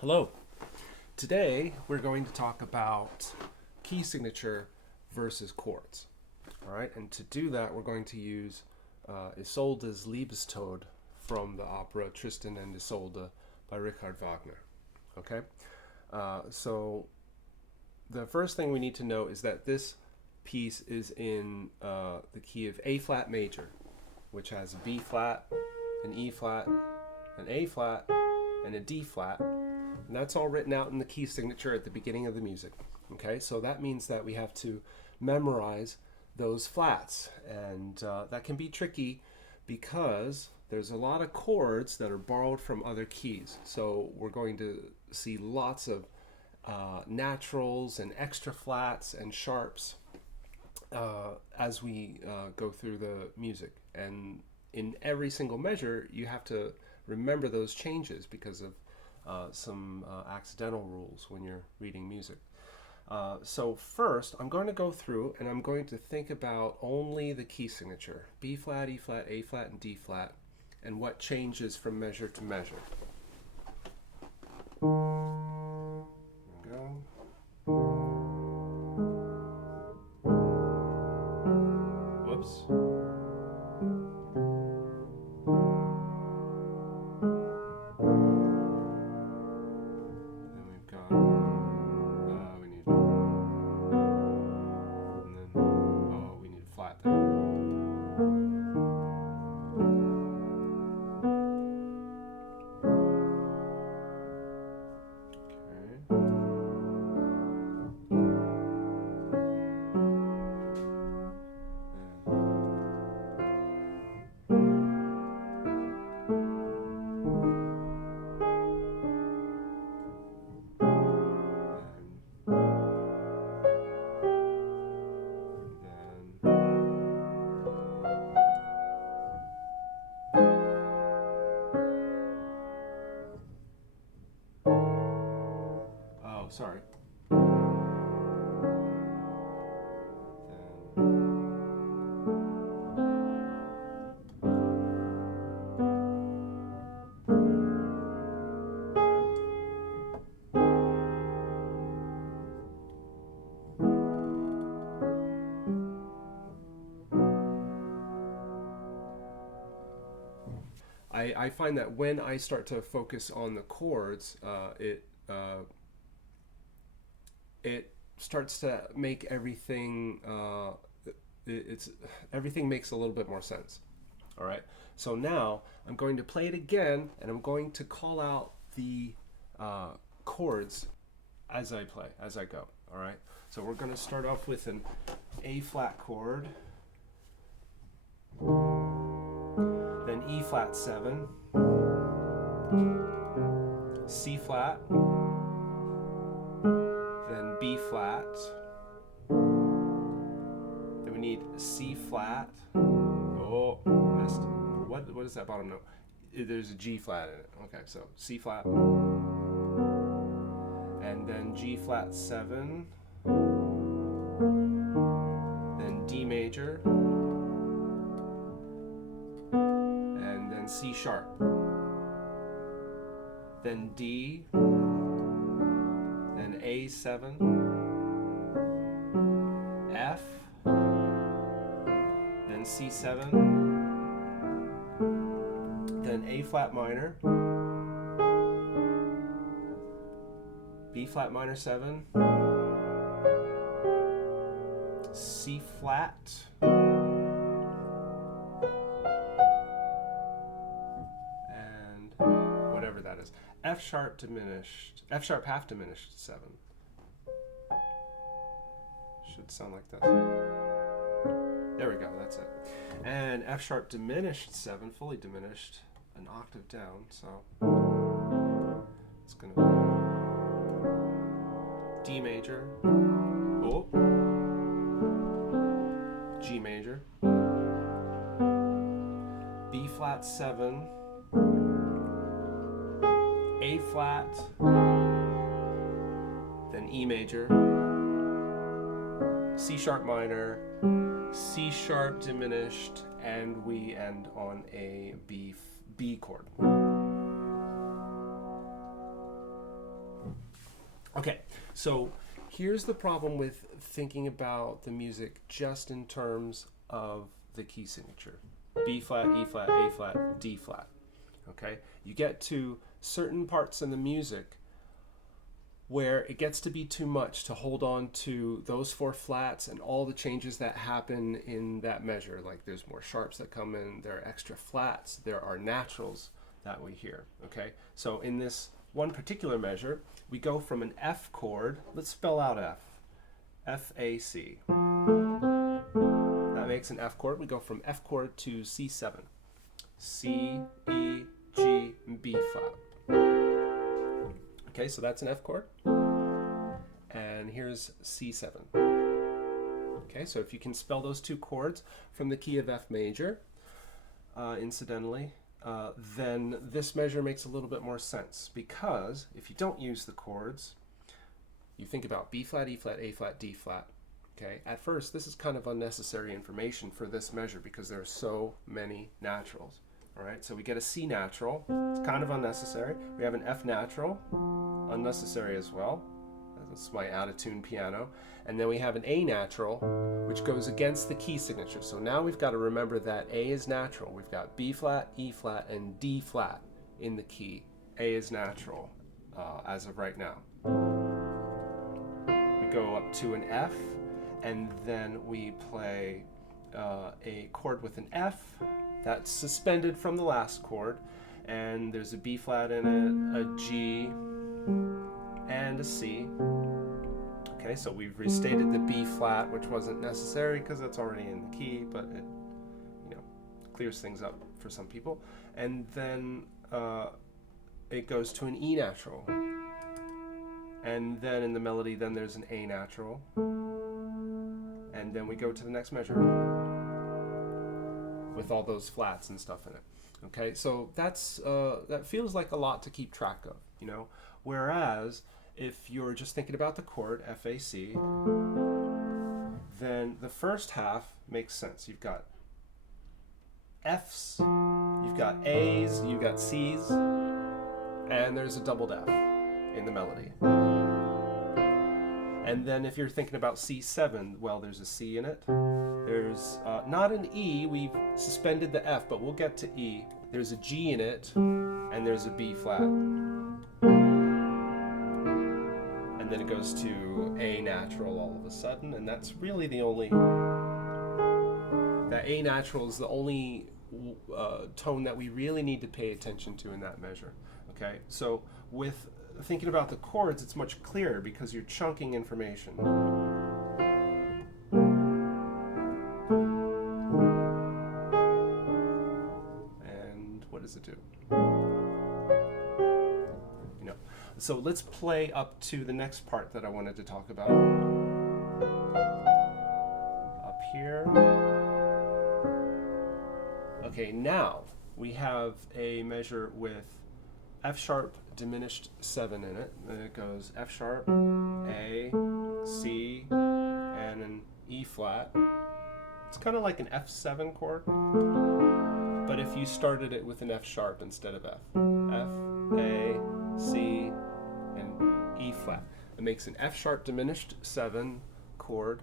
Hello. Today we're going to talk about key signature versus chords. All right, and to do that, we're going to use Isolde's Liebestod from the opera Tristan and Isolde by Richard Wagner. Okay, so the first thing we need to know is that this piece is in the key of A flat major, which has a B flat, an E flat, an A flat, and a D flat. And that's all written out in the key signature at the beginning of the music. Okay, so that means that we have to memorize those flats. And that can be tricky because there's a lot of chords that are borrowed from other keys. So we're going to see lots of naturals and extra flats and sharps as we go through the music. And in every single measure, you have to remember those changes because of some accidental rules when you're reading music. So first, I'm going to go through and I'm going to think about only the key signature, B flat, E flat, A flat, and D flat, and what changes from measure to measure. There we go. Whoops. Sorry. I find that when I start to focus on the chords, it starts to make everything everything makes a little bit more sense. All right, so now I'm going to play it again and I'm going to call out the chords as I go. All right, so we're going to start off with an A flat chord, then E flat 7, C flat, then B flat, then we need C flat. Oh, missed. What is that bottom note? There's a G flat in it. Okay, so C flat, and then G flat 7, then D major, and then C sharp, then D, then A7, F, then C7, then A flat minor, B flat minor 7, C flat, and whatever that is. F sharp diminished, F sharp half diminished 7. Should sound like this. There we go, that's it. And F sharp diminished 7, fully diminished, an octave down, so it's gonna be D major, oh, G major, B flat 7, A flat, then E major, C sharp minor, C sharp diminished, and we end on a B chord. Okay, so here's the problem with thinking about the music just in terms of the key signature. B flat, E flat, A flat, D flat. Okay, you get to certain parts in the music where it gets to be too much to hold on to those four flats and all the changes that happen in that measure. Like there's more sharps that come in, there are extra flats, there are naturals that we hear. Okay, so in this one particular measure, we go from an F chord. Let's spell out F. F-A-C. That makes an F chord. We go from F chord to C7. C, E, G, B flat. Okay, so that's an F chord. And here's C7. Okay, so if you can spell those two chords from the key of F major, incidentally, then this measure makes a little bit more sense, because if you don't use the chords, you think about B flat, E flat, A flat, D flat. Okay, at first this is kind of unnecessary information for this measure because there are so many naturals. All right, so we get a C natural, it's kind of unnecessary. We have an F natural, unnecessary as well. That's my out-of-tune piano. And then we have an A natural, which goes against the key signature. So now we've got to remember that A is natural. We've got B flat, E flat, and D flat in the key. A is natural as of right now. We go up to an F, and then we play a chord with an F that's suspended from the last chord, and there's a B flat in it, a G, and a C. Okay, so we've restated the B flat, which wasn't necessary because that's already in the key, but it, clears things up for some people. And then it goes to an E natural, and then in the melody, then there's an A natural, and then we go to the next measure with all those flats and stuff in it. Okay, so that's that feels like a lot to keep track of, Whereas if you're just thinking about the chord F-A-C, then the first half makes sense. You've got F's, you've got A's, you've got C's, and there's a doubled F in the melody. And then if you're thinking about C7, well, there's a C in it. There's not an E, we've suspended the F, but we'll get to E. There's a G in it, and there's a B flat. And then it goes to A natural all of a sudden, and that's really the only, that A natural is the only tone that we really need to pay attention to in that measure. Okay, so with thinking about the chords, it's much clearer because you're chunking information. And what does it do? So let's play up to the next part that I wanted to talk about. Up here. Okay, now we have a measure with F sharp diminished 7 in it. And it goes F sharp, A, C, and an E flat. It's kind of like an F7 chord, but if you started it with an F sharp instead of F. F, A, C, and E flat. It makes an F sharp diminished 7 chord,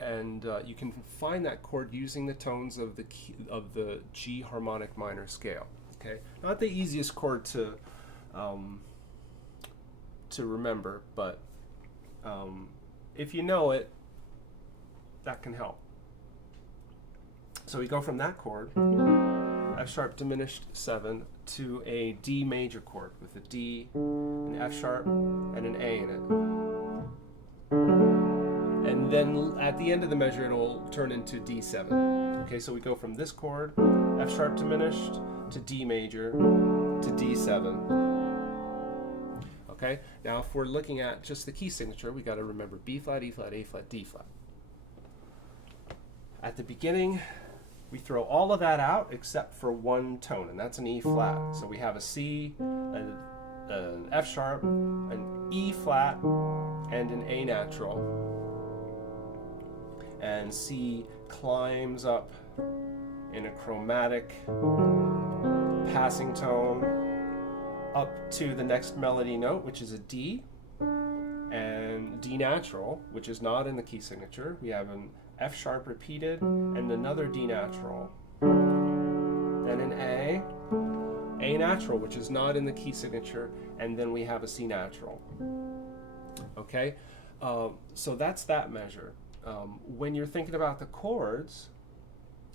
and you can find that chord using the tones of the G harmonic minor scale. Okay, not the easiest chord to remember, but if you know it, that can help. So we go from that chord, F sharp diminished 7, to a D major chord with a D, an F sharp, and an A in it. And then at the end of the measure, it'll turn into D7. Okay, so we go from this chord, F sharp diminished, to D major, to D7. Okay, now if we're looking at just the key signature, we got to remember B flat, E flat, A flat, D flat. At the beginning, we throw all of that out except for one tone, and that's an E flat. So we have a C, an F sharp, an E flat, and an A natural. And C climbs up in a chromatic passing tone up to the next melody note, which is a D. and D natural, which is not in the key signature. We have an F sharp repeated and another D natural. Then an A natural, which is not in the key signature, and then we have a C natural. Okay, so that's that measure. When you're thinking about the chords,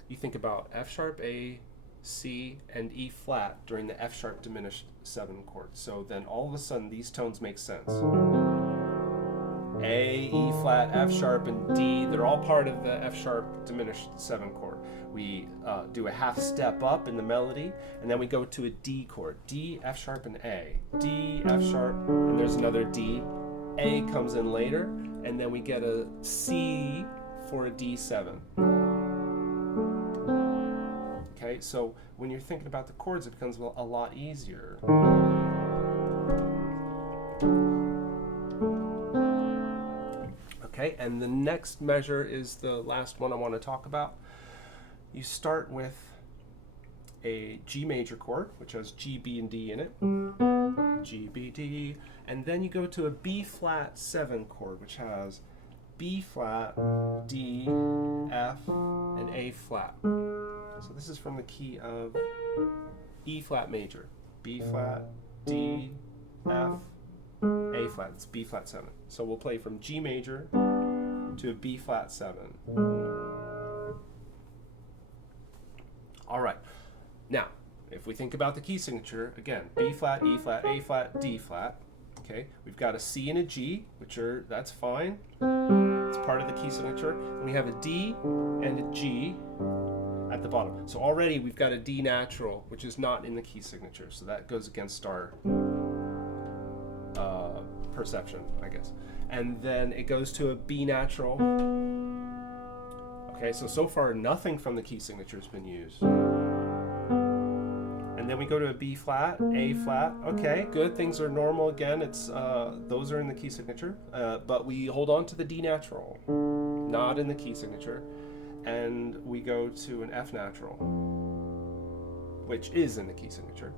you think about F sharp, A, C, and E flat during the F sharp diminished 7 chord. So then all of a sudden these tones make sense. A, E flat, F sharp, and D, they're all part of the F sharp diminished 7 chord. We do a half step up in the melody, and then we go to a D chord. D, F sharp, and A. D, F sharp, and there's another D. A comes in later, and then we get a C for a D7. Okay, so when you're thinking about the chords, it becomes a lot easier. Okay, and the next measure is the last one I want to talk about. You start with a G major chord, which has G, B, and D in it. G, B, D. And then you go to a B flat 7 chord, which has B flat, D, F, and A flat. So this is from the key of E flat major. B flat, D, F, A flat. It's B flat 7. So we'll play from G major to a B flat 7. All right. Now, if we think about the key signature, again, B flat, E flat, A flat, D flat. Okay, we've got a C and a G, that's fine. It's part of the key signature. And we have a D and a G at the bottom. So already we've got a D natural, which is not in the key signature. So that goes against our perception, I guess. And then it goes to a B natural. Okay, so far nothing from the key signature has been used. And then we go to a B flat, A flat. Okay, good. Things are normal again. It's those are in the key signature, but we hold on to the D natural, not in the key signature, and we go to an F natural, which is in the key signature,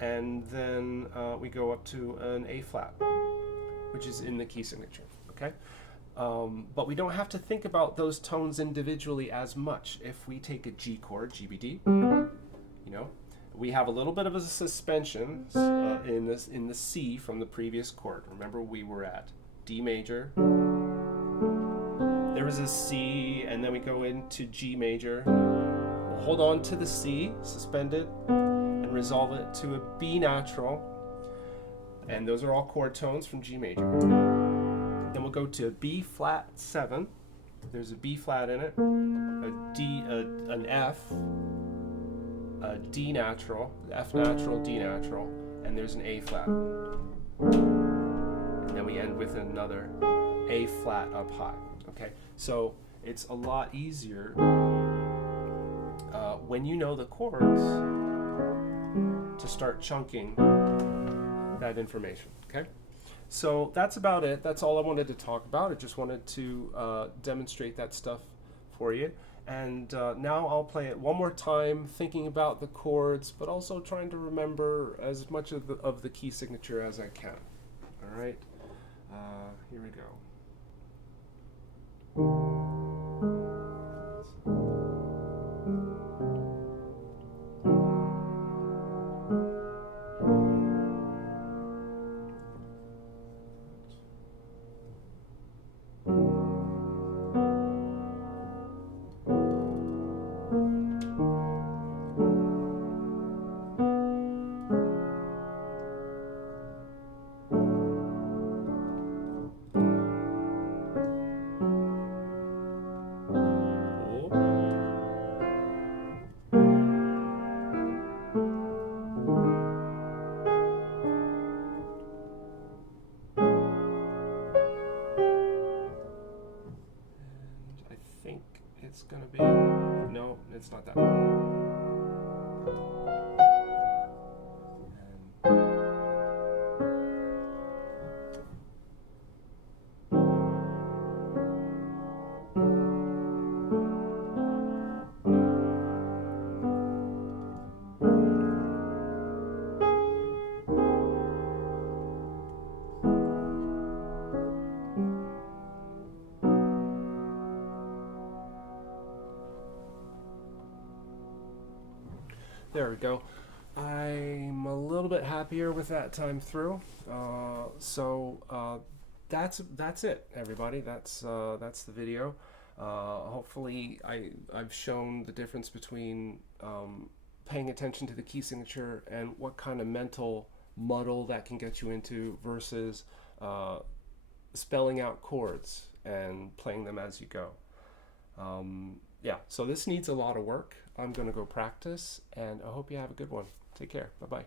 and then we go up to an A flat, which is in the key signature. Okay. But we don't have to think about those tones individually as much. If we take a G chord, GBD, we have a little bit of a suspension in the C from the previous chord. Remember, we were at D major. There was a C, and then we go into G major. We'll hold on to the C, suspend it, and resolve it to a B natural. And those are all chord tones from G major. Then we'll go to B flat 7. There's a B flat in it, a D, an F, a D natural, F natural, D natural, and there's an A flat. And then we end with another A flat up high. Okay, so it's a lot easier when you know the chords to start chunking that information. Okay. So that's about it. That's all I wanted to talk about. I just wanted to demonstrate that stuff for you. And now I'll play it one more time, thinking about the chords, but also trying to remember as much of the key signature as I can. All right, here we go. It's gonna be, no, it's not that. There we go. I'm a little bit happier with that time through. That's it, everybody. That's the video. Hopefully, I've shown the difference between paying attention to the key signature and what kind of mental muddle that can get you into versus spelling out chords and playing them as you go. Yeah, so this needs a lot of work. I'm going to go practice, and I hope you have a good one. Take care. Bye-bye.